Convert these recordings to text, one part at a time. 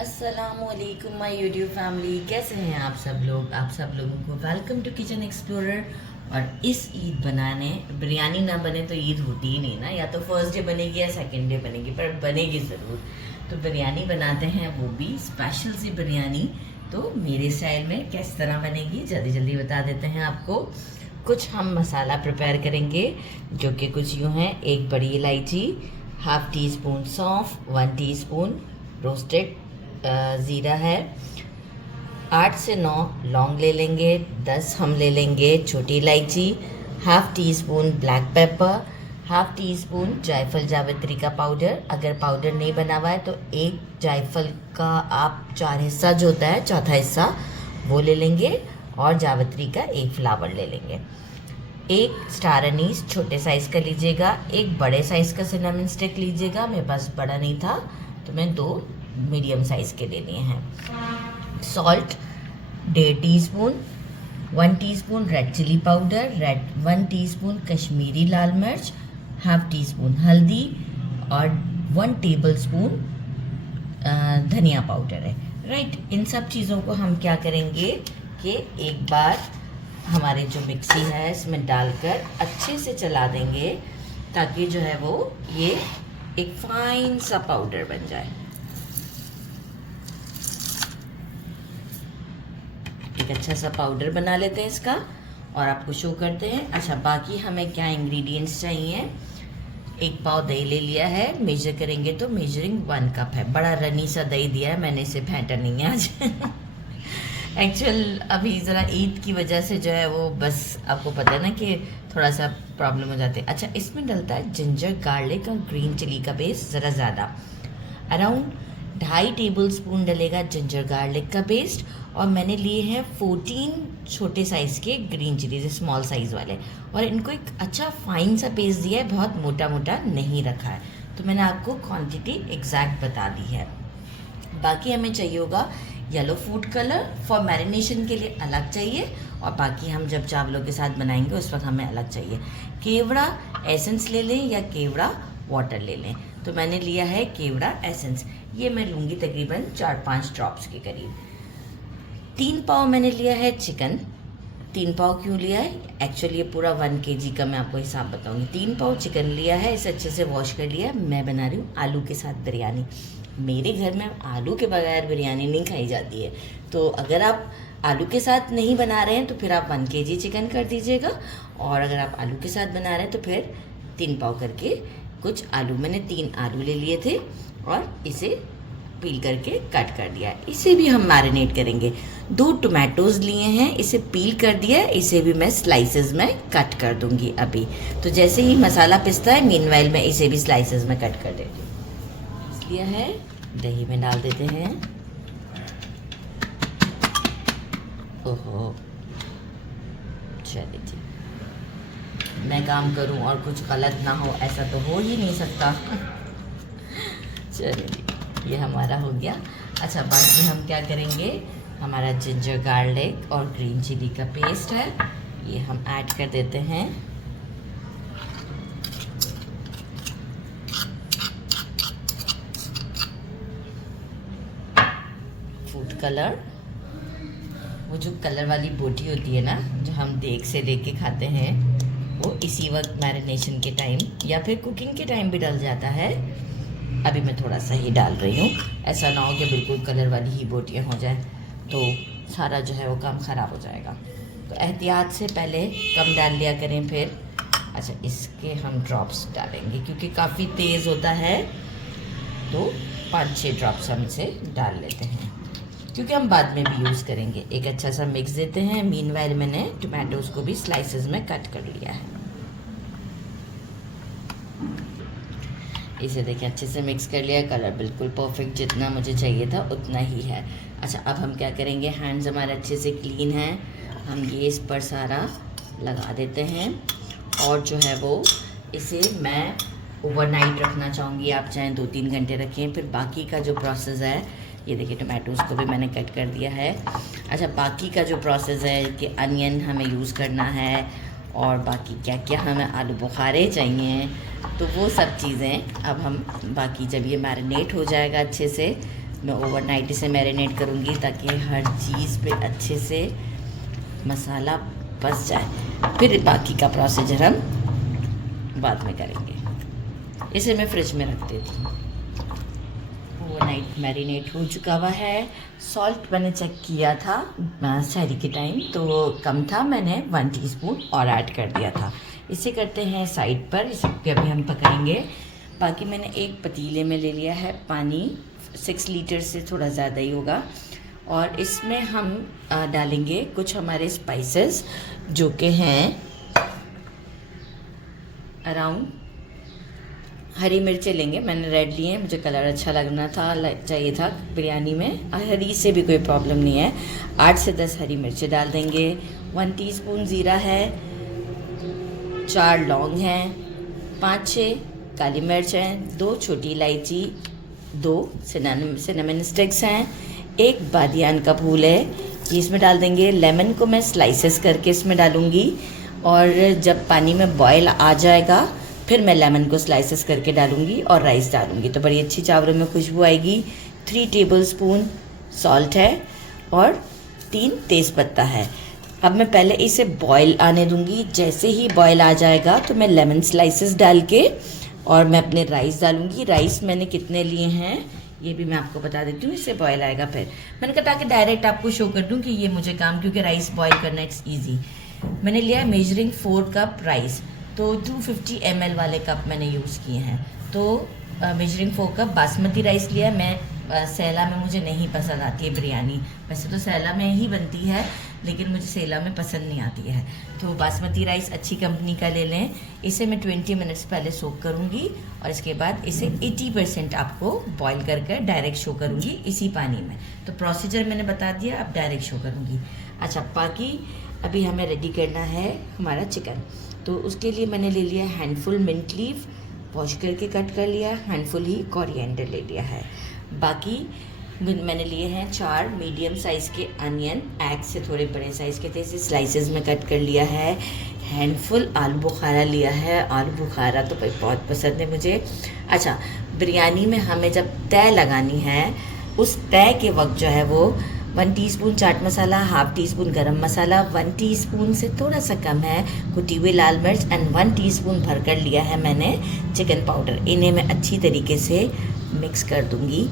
अस्सलामुअलैकुम my YouTube family, कैसे हैं आप सब लोग। आप सब लोगों को वेलकम टू किचन एक्सप्लोरर। और इस ईद बनाने बिरयानी ना बने तो ईद होती ही नहीं ना, या तो फर्स्ट डे बनेगी या सेकंड डे बनेगी, पर बनेगी ज़रूर। तो बिरयानी बनाते हैं, वो भी स्पेशल सी बिरयानी। तो मेरे स्टाइल में किस तरह बनेगी जल्दी जल्दी बता देते हैं आपको। कुछ हम मसाला प्रिपेयर करेंगे जो कि कुछ यूँ हैं। एक बड़ी इलायची, हाफ टी स्पून सौंफ, 1 टीस्पून रोस्टेड ज़ीरा है, 8 से 9 लौंग ले लेंगे, 10 हम ले लेंगे छोटी इलायची, half tea spoon black pepper, half tea spoon जायफल जावित्री का पाउडर। अगर पाउडर नहीं बना हुआ है तो एक जायफल का आप 4 हिस्सा जो होता है, चौथा हिस्सा वो ले लेंगे, और जावित्री का एक फ्लावर ले लेंगे। एक स्टार अनीस छोटे साइज़ का लीजिएगा, एक बड़े साइज़ का सिनेमन स्टिक लीजिएगा। मेरे पास बड़ा नहीं था तो मैं 2 मीडियम साइज़ के ले लिए हैं। Salt 1.5 teaspoon, 1 teaspoon red chilli powder, 1 teaspoon Kashmiri लाल मिर्च, हाफ टी स्पून हल्दी, और 1 टेबल स्पून धनिया पाउडर है। राइट, इन सब चीज़ों को हम क्या करेंगे कि एक बार हमारे जो मिक्सी है इसमें डालकर अच्छे से चला देंगे, ताकि जो है वो ये एक फाइन सा पाउडर बन जाए। एक अच्छा सा पाउडर बना लेते हैं इसका और आपको शो करते हैं। अच्छा, बाकी हमें क्या इंग्रेडिएंट्स चाहिए। 1 पाव दही ले लिया है, मेजर करेंगे तो मेजरिंग 1 कप है। बड़ा रनी सा दही दिया है मैंने, इसे फेंटा नहीं है आज। एक्चुअल अभी ज़रा ईद की वजह से जो है वो, बस आपको पता है ना कि थोड़ा सा प्रॉब्लम हो जाती है। अच्छा, इसमें डलता है जिंजर गार्लिक और ग्रीन चिली का पेस्ट ज़रा ज़्यादा, अराउंड 2.5 टेबल स्पून डलेगा जिंजर गार्लिक का पेस्ट। और मैंने लिए हैं 14 छोटे साइज़ के ग्रीन चिलीज, स्मॉल साइज़ वाले, और इनको एक अच्छा फाइन सा पेस्ट दिया है, बहुत मोटा मोटा नहीं रखा है। तो मैंने आपको क्वांटिटी एग्जैक्ट बता दी है। बाकी हमें चाहिए होगा yellow food colour, for marination के लिए अलग चाहिए, और बाकी हम जब चावलों के साथ बनाएंगे उस वक्त हमें अलग चाहिए। केवड़ा एसेंस ले लें या केवड़ा वाटर ले लें। तो मैंने लिया है केवड़ा एसेंस, ये मैं लूँगी तकरीबन 4-5 ड्रॉप्स के करीब। 3 पाव मैंने लिया है चिकन। 3 पाव क्यों लिया है, एक्चुअली ये पूरा 1 kg का मैं आपको हिसाब बताऊंगी। 3 पाव चिकन लिया है, इसे अच्छे से वॉश कर लिया है। मैं बना रही हूँ आलू के साथ बिरयानी। मेरे घर में आलू के बगैर बिरयानी नहीं खाई जाती है। तो अगर आप आलू के साथ नहीं बना रहे हैं तो फिर आप 1 kg चिकन कर दीजिएगा, और अगर आप आलू के साथ बना रहे हैं तो फिर 3 पाव करके कुछ आलू, मैंने 3 आलू ले लिए थे और इसे पील करके कट कर दिया है। इसे भी हम मैरिनेट करेंगे। 2 टोमेटोज़ लिए हैं, इसे पील कर दिया है, इसे भी मैं स्लाइसेस में कट कर दूंगी अभी। तो जैसे ही मसाला पिसता है, मीनवाइल मैं इसे भी स्लाइसेस में कट कर देती हूँ। लिया है, दही में डाल देते हैं। ओहो, चलिए जी, मैं काम करूं और कुछ गलत ना हो, ऐसा तो हो ही नहीं सकता। चलिए जी, ये हमारा हो गया। अच्छा, बाकी हम क्या करेंगे, हमारा जिंजर गार्लिक और ग्रीन चिली का पेस्ट है, ये हम ऐड कर देते हैं। फूड कलर, वो जो कलर वाली बोटी होती है ना, जो हम देख से देख के खाते हैं, वो इसी वक्त मैरिनेशन के टाइम या फिर कुकिंग के टाइम भी डल जाता है। अभी मैं थोड़ा सा ही डाल रही हूँ, ऐसा ना हो कि बिल्कुल कलर वाली ही बोटियाँ हो जाए तो सारा जो है वो काम ख़राब हो जाएगा। तो एहतियात से पहले कम डाल लिया करें फिर। अच्छा, इसके हम ड्रॉप्स डालेंगे क्योंकि काफ़ी तेज़ होता है, तो 5-6 ड्रॉप्स हम इसे डाल लेते हैं क्योंकि हम बाद में भी यूज़ करेंगे। एक अच्छा सा मिक्स देते हैं। मीनवाइल मैंने टोमेटोज़ को भी स्लाइसेस में कट कर लिया है। इसे देखिए अच्छे से मिक्स कर लिया। कलर बिल्कुल परफेक्ट, जितना मुझे चाहिए था उतना ही है। अच्छा, अब हम क्या करेंगे, हैंड्स हमारे अच्छे से क्लीन हैं, हम ये इस पर सारा लगा देते हैं। और जो है वो इसे मैं ओवरनाइट रखना चाहूँगी, आप चाहें 2-3 घंटे रखें। फिर बाकी का जो प्रोसेस है, ये देखिए टोमेटोज़ को भी मैंने कट कर दिया है। अच्छा, बाकी का जो प्रोसेस है कि अनियन हमें यूज़ करना है और बाकी क्या क्या हमें आलू बुखारे चाहिए, तो वो सब चीज़ें अब हम बाकी जब ये मैरिनेट हो जाएगा अच्छे से मैं ओवरनाइट इसे मैरिनेट करूँगी ताकि हर चीज़ पे अच्छे से मसाला बस जाए। फिर बाकी का प्रोसीजर हम बाद में करेंगे। इसे मैं फ्रिज में रख देती हूँ। ओवरनाइट मैरिनेट हो चुका हुआ है। सॉल्ट मैंने चेक किया था शहरी के टाइम तो कम था, मैंने 1 टीस्पून और ऐड कर दिया था। इसे करते हैं साइड पर, इसे अभी हम पकाएंगे। बाकी मैंने एक पतीले में ले लिया है पानी, 6 लीटर से थोड़ा ज़्यादा ही होगा, और इसमें हम डालेंगे कुछ हमारे स्पाइसेस जो कि हैं अराउंड हरी मिर्चें लेंगे। मैंने रेड लिए हैं, मुझे कलर अच्छा लगना था, चाहिए था बिरयानी में। हरी से भी कोई प्रॉब्लम नहीं है। 8 से 10 हरी मिर्चें डाल देंगे। 1 टीस्पून ज़ीरा है, 4 लौंग हैं, 5-6 काली मिर्च हैं, 2 छोटी इलायची, 2 सिनेमन स्टिक्स हैं, 1 बादियान का फूल है, ये इसमें डाल देंगे। लेमन को मैं स्लाइसेस करके इसमें डालूँगी, और जब पानी में बॉयल आ जाएगा फिर मैं लेमन को स्लाइसेस करके डालूँगी और राइस डालूँगी तो बड़ी अच्छी चावलों में खुशबू आएगी। 3 टेबलस्पून सॉल्ट है और 3 तेज़पत्ता है। अब मैं पहले इसे बॉयल आने दूँगी। जैसे ही बॉयल आ जाएगा तो मैं लेमन स्लाइसेस डाल के और मैं अपने राइस डालूँगी। राइस मैंने कितने लिए हैं ये भी मैं आपको बता देती हूँ, इससे बॉयल आएगा। फिर मैंने कहा ताकि डायरेक्ट आपको शो कर दूँ कि ये मुझे काम, क्योंकि राइस बॉयल करना इट्स ईजी। मैंने लिया है मेजरिंग 4 कप राइस, तो 250 ml वाले कप मैंने यूज़ किए हैं। तो मेजरिंग 4 कप बासमती राइस लिया है। मैं सैला में मुझे नहीं पसंद आती है बिरयानी, वैसे तो सैला में ही बनती है लेकिन मुझे सैला में पसंद नहीं आती है। तो बासमती राइस अच्छी कंपनी का ले लें। इसे मैं 20 मिनट्स पहले सोक करूँगी और इसके बाद इसे 80% आपको बॉयल कर डायरेक्ट शो करूँगी इसी पानी में। तो प्रोसीजर मैंने बता दिया, अब डायरेक्ट शो करूँगी। अच्छा, बाकी अभी हमें रेडी करना है हमारा चिकन। तो उसके लिए मैंने ले लिया हैंडफुल मिंट लीफ, वॉश करके कट कर लिया। हैंडफुल ही कोरिएंडर ले लिया है। बाकी मैंने लिए हैं 4 मीडियम साइज़ के अनियन, एग से थोड़े बड़े साइज़ के थे, इसे स्लाइसेस में कट कर लिया है। हैंडफुल आलू बुखारा लिया है। आलू बुखारा तो बहुत पसंद है मुझे। अच्छा, बिरयानी में हमें जब तय लगानी है उस तय के वक्त जो है वो 1 teaspoon chaat masala, half teaspoon गरम मसाला, 1 टीस्पून से थोड़ा सा कम है कुटी हुई लाल मिर्च एंड 1 टीस्पून भरकर लिया है मैंने चिकन पाउडर। इन्हें मैं अच्छी तरीके से मिक्स कर दूंगी,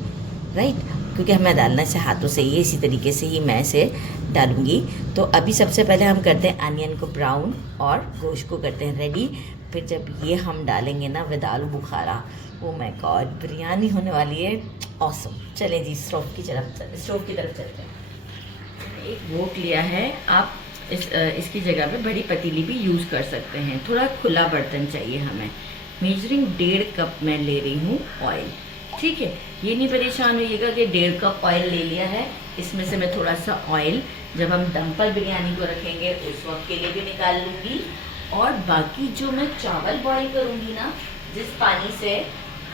राइट, क्योंकि हमें डालना से हाथों से ही, इसी तरीके से ही मैं इसे डालूंगी। तो अभी सबसे पहले हम करते हैं अनियन को ब्राउन और गोश्त को करते हैं रेडी। फिर जब ये हम डालेंगे ना विद आलू बुखारा, ओ माय गॉड, बिरयानी होने वाली है ऑसम। चलें जी, स्टोव की तरफ चलते हैं। एक वोक लिया है, आप इसकी जगह पे बड़ी पतीली भी यूज़ कर सकते हैं। थोड़ा खुला बर्तन चाहिए हमें। मेजरिंग 1.5 कप मैं ले रही हूँ ऑयल, ठीक है। ये नहीं परेशान होइएगा कि 1.5 कप ऑयल ले लिया है। इसमें से मैं थोड़ा सा ऑयल जब हम दम पर बिरयानी को रखेंगे उस वक्त के लिए भी निकाल लूँगी, और बाकी जो मैं चावल बॉईल करूँगी ना जिस पानी से,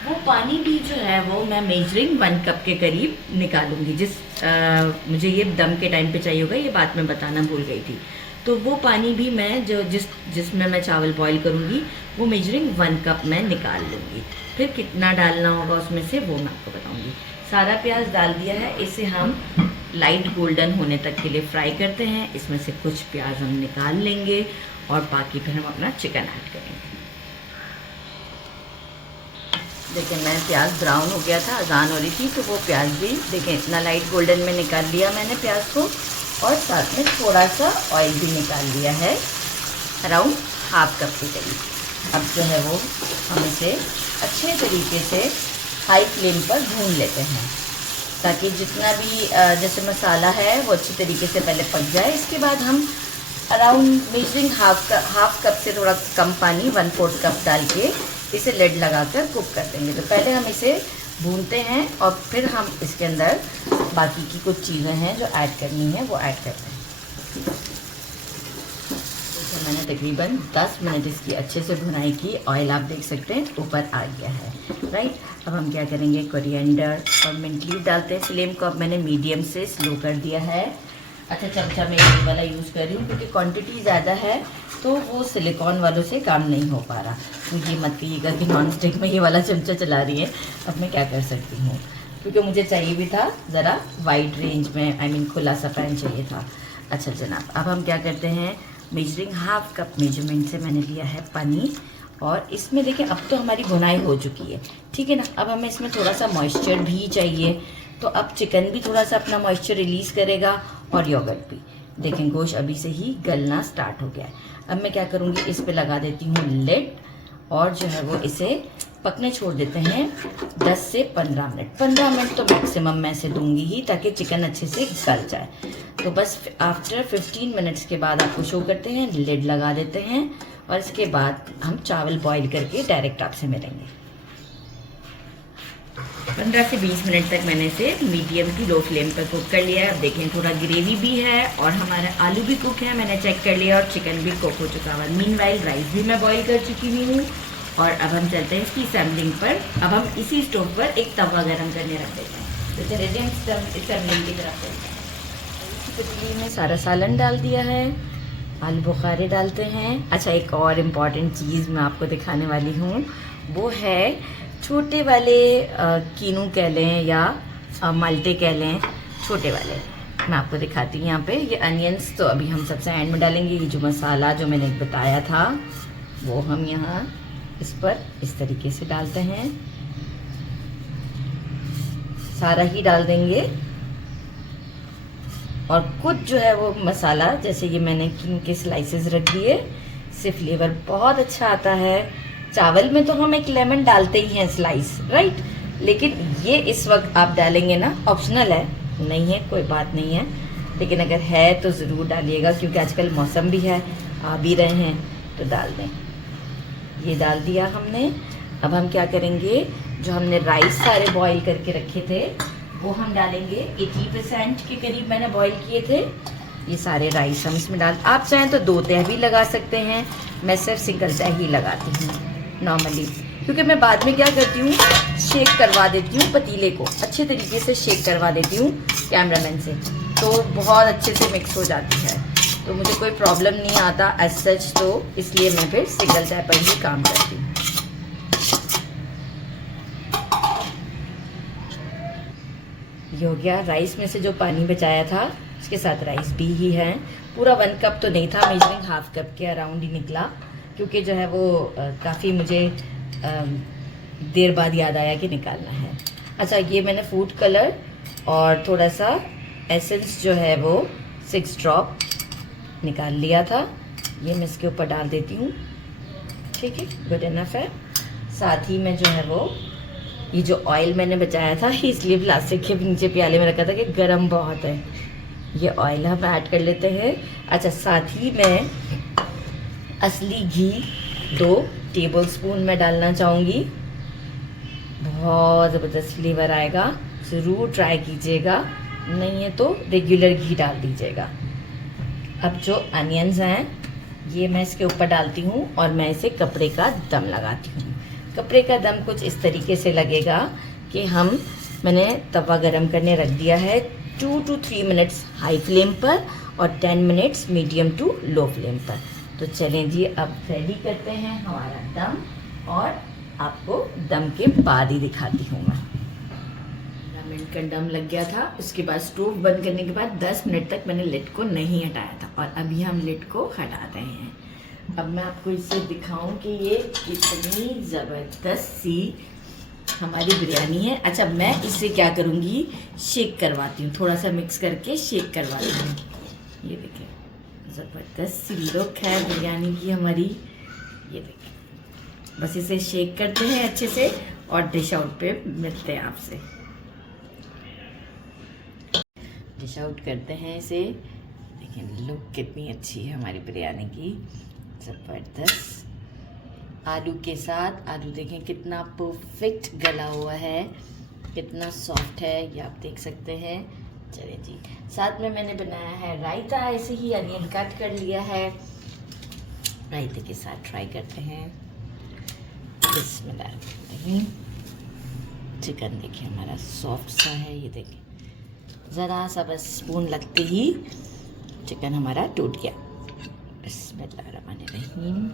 वो पानी भी जो है वो मैं मेजरिंग 1 कप के करीब निकालूंगी। मुझे ये दम के टाइम पे चाहिए होगा, ये बात मैं बताना भूल गई थी। तो वो पानी भी मैं जिसमें मैं चावल बॉईल करूँगी वो मेजरिंग 1 कप मैं निकाल लूँगी। फिर कितना डालना होगा उसमें से वो मैं आपको बताऊँगी। सारा प्याज डाल दिया है, इसे हम लाइट गोल्डन होने तक के लिए फ्राई करते हैं। इसमें से कुछ प्याज हम निकाल लेंगे और बाकी फिर हम अपना चिकन ऐड करेंगे। देखिए, मैं प्याज ब्राउन हो गया था, अजान हो रही थी, तो वो प्याज भी देखें इतना लाइट गोल्डन में निकाल लिया मैंने प्याज को, और साथ में थोड़ा सा ऑयल भी निकाल लिया है, अराउंड हाफ कप के करीब। अब जो है वो हम इसे अच्छे तरीके से हाई फ्लेम पर भून लेते हैं ताकि जितना भी जैसे मसाला है वो अच्छी तरीके से पहले पक जाए। इसके बाद हम अराउंड मेजरिंग हाफ कप से थोड़ा कम पानी 1/4 कप डाल के इसे लिड लगाकर कुक कर देंगे। तो पहले हम इसे भूनते हैं और फिर हम इसके अंदर बाकी की कुछ चीज़ें हैं जो ऐड करनी है वो ऐड करते हैं। तो मैंने तकरीबन 10 मिनट इसकी अच्छे से भुनाई की। ऑयल आप देख सकते हैं ऊपर आ गया है, राइट। अब हम क्या करेंगे, कोरिएंडर और मिंट लीफ डालते हैं। फ्लेम को अब मैंने मीडियम से स्लो कर दिया है। अच्छा, चमचा मैं ये वाला यूज़ कर रही हूँ क्योंकि क्वांटिटी ज़्यादा है तो वो सिलिकॉन वालों से काम नहीं हो पा रहा। मुझे मत कहिएगा कि नॉन स्टिक में ये वाला चमचा चला रही है, अब मैं क्या कर सकती हूँ। क्योंकि मुझे चाहिए भी था ज़रा वाइड रेंज में, आई मीन खुला सा पैन चाहिए था। अच्छा जनाब, अब हम क्या करते हैं, मेजरिंग हाफ कप मेजरमेंट से मैंने लिया है पनीर, और इसमें देखिए अब तो हमारी भुनाई हो चुकी है, ठीक है ना। अब हमें इसमें थोड़ा सा मॉइस्चर भी चाहिए, तो अब चिकन भी थोड़ा सा अपना मॉइस्चर रिलीज़ करेगा और योगर्ट भी। देखें गोश्त अभी से ही गलना स्टार्ट हो गया है। अब मैं क्या करूँगी, इस पे लगा देती हूँ लिड, और जो है वो इसे पकने छोड़ देते हैं 10 से 15 मिनट। 15 मिनट तो मैक्सिमम मैं इसे दूंगी ही, ताकि चिकन अच्छे से गल जाए। तो बस आफ्टर 15 मिनट्स के बाद आपको शो करते हैं, लिड लगा देते हैं, और इसके बाद हम चावल बॉईल करके डायरेक्ट आपसे मिलेंगे। 15 से 20 मिनट तक मैंने इसे मीडियम टू लो फ्लेम पर कुक कर लिया है। अब देखें थोड़ा ग्रेवी भी है और हमारा आलू भी कुक है, मैंने चेक कर लिया, और चिकन भी कुक हो चुका है। मीनवाइल राइस भी मैं बॉईल कर चुकी हुई हूँ, और अब हम चलते हैं इसकी असेंबलिंग पर। अब हम इसी स्टोव पर एक तवा गर्म करने रख देते हैं, तो चलिए हम असेंबलिंग की तरफ चलते हैं। पतीली में सारा सालन डाल दिया है, आलू बुखारे डालते हैं। अच्छा, एक और इम्पॉर्टेंट चीज़ मैं आपको दिखाने वाली हूँ, वो है छोटे वाले कीनू कह लें या माल्टे कह लें, छोटे वाले मैं आपको दिखाती हूँ। यहाँ पे ये अनियंस तो अभी हम सबसे एंड में डालेंगे। ये जो मसाला जो मैंने बताया था वो हम यहाँ इस पर इस तरीके से डालते हैं, सारा ही डाल देंगे। और कुछ जो है वो मसाला, जैसे ये मैंने कीनू के स्लाइसेस रख दिए, इससे फ्लेवर बहुत अच्छा आता है। चावल में तो हम एक लेमन डालते ही हैं स्लाइस, राइट, लेकिन ये इस वक्त आप डालेंगे ना, ऑप्शनल है, नहीं है कोई बात नहीं है, लेकिन अगर है तो ज़रूर डालिएगा, क्योंकि आजकल मौसम भी है, आ भी रहे हैं, तो डाल दें। ये डाल दिया हमने। अब हम क्या करेंगे, जो हमने राइस सारे बॉईल करके रखे थे वो हम डालेंगे। 80% के करीब मैंने बॉईल किए थे। ये सारे राइस हम इसमें डाल, आप चाहें तो 2 तह भी लगा सकते हैं, मैं सिर्फ सिंगल तह ही लगाती हूँ नॉर्मली, क्योंकि मैं बाद में क्या करती हूँ, शेक करवा देती हूँ पतीले को, अच्छे तरीके से शेक करवा देती हूँ कैमरामैन से, तो बहुत अच्छे से मिक्स हो जाती है, तो मुझे कोई प्रॉब्लम नहीं आता एज सच, तो इसलिए मैं फिर सिंगल तह पर ही काम करती हूँ। ये हो गया। राइस में से जो पानी बचाया था उसके साथ राइस भी ही है, पूरा 1 कप तो नहीं था, मेजरिंग हाफ कप के अराउंड ही निकला, क्योंकि जो है वो काफ़ी मुझे देर बाद याद आया कि निकालना है। अच्छा, ये मैंने फूड कलर और थोड़ा सा एसेंस जो है वो 6 ड्रॉप निकाल लिया था, ये मैं इसके ऊपर डाल देती हूँ, ठीक है, गुड इनफ है। साथ ही में जो है वो ये जो ऑयल मैंने बचाया था, इसलिए प्लास्टिक के नीचे प्याले में रखा था कि गर्म बहुत है, ये ऑयल हम ऐड कर लेते हैं। अच्छा, साथ ही मैं असली घी 2 टेबलस्पून मैं डालना चाहूँगी, बहुत ज़बरदस्त फ्लेवर आएगा, ज़रूर ट्राई कीजिएगा, नहीं है तो रेगुलर घी डाल दीजिएगा। अब जो अनियंस हैं ये मैं इसके ऊपर डालती हूँ, और मैं इसे कपड़े का दम लगाती हूँ। कपड़े का दम कुछ इस तरीके से लगेगा कि मैंने तवा गरम करने रख दिया है 2 to 3 मिनट्स हाई फ्लेम पर और 10 minutes medium to low flame पर। तो चलें जी, अब रेडी करते हैं हमारा दम, और आपको दम के बाद ही दिखाती हूँ मैं। 15 मिनट का दम लग गया था, उसके बाद स्टोव बंद करने के बाद 10 मिनट तक मैंने लिड को नहीं हटाया था, और अभी हम लिड को हटा रहे हैं। अब मैं आपको इससे दिखाऊं कि ये कितनी ज़बरदस्त सी हमारी बिरयानी है। अच्छा, मैं इससे क्या करूँगी, शेक करवाती हूँ, थोड़ा सा मिक्स करके शेक करवाती हूँ। ये देखिए, ज़बरदस्त सी लुक है बिरयानी की हमारी, ये देखिए। बस इसे शेक करते हैं अच्छे से, और डिश आउट पे मिलते हैं आपसे। डिश आउट करते हैं इसे, देखिए लुक कितनी अच्छी है हमारी बिरयानी की, ज़बरदस्त। आलू के साथ, आलू देखें कितना परफेक्ट गला हुआ है, कितना सॉफ्ट है, ये आप देख सकते हैं। चलिए जी, साथ में मैंने बनाया है रायता, ऐसे ही अनियन कट कर लिया है, रायते के साथ ट्राई करते हैं। बिस्मिल्लाह। चिकन देखिए हमारा सॉफ्ट सा है, ये देखिए, ज़रा सा बस स्पून लगते ही चिकन हमारा टूट गया। बिस्मिल्लाहिर्रहमानिर्रहीम।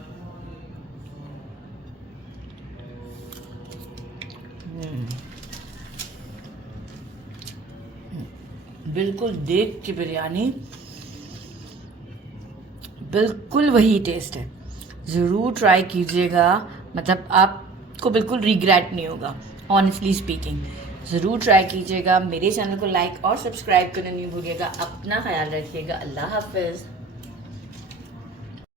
बिल्कुल देख के बिरयानी, बिल्कुल वही टेस्ट है। ज़रूर ट्राई कीजिएगा, मतलब आपको बिल्कुल रिग्रेट नहीं होगा, ऑनेस्टली स्पीकिंग। ज़रूर ट्राई कीजिएगा। मेरे चैनल को लाइक और सब्सक्राइब करना नहीं भूलिएगा। अपना ख्याल रखिएगा। अल्लाह हाफिज़।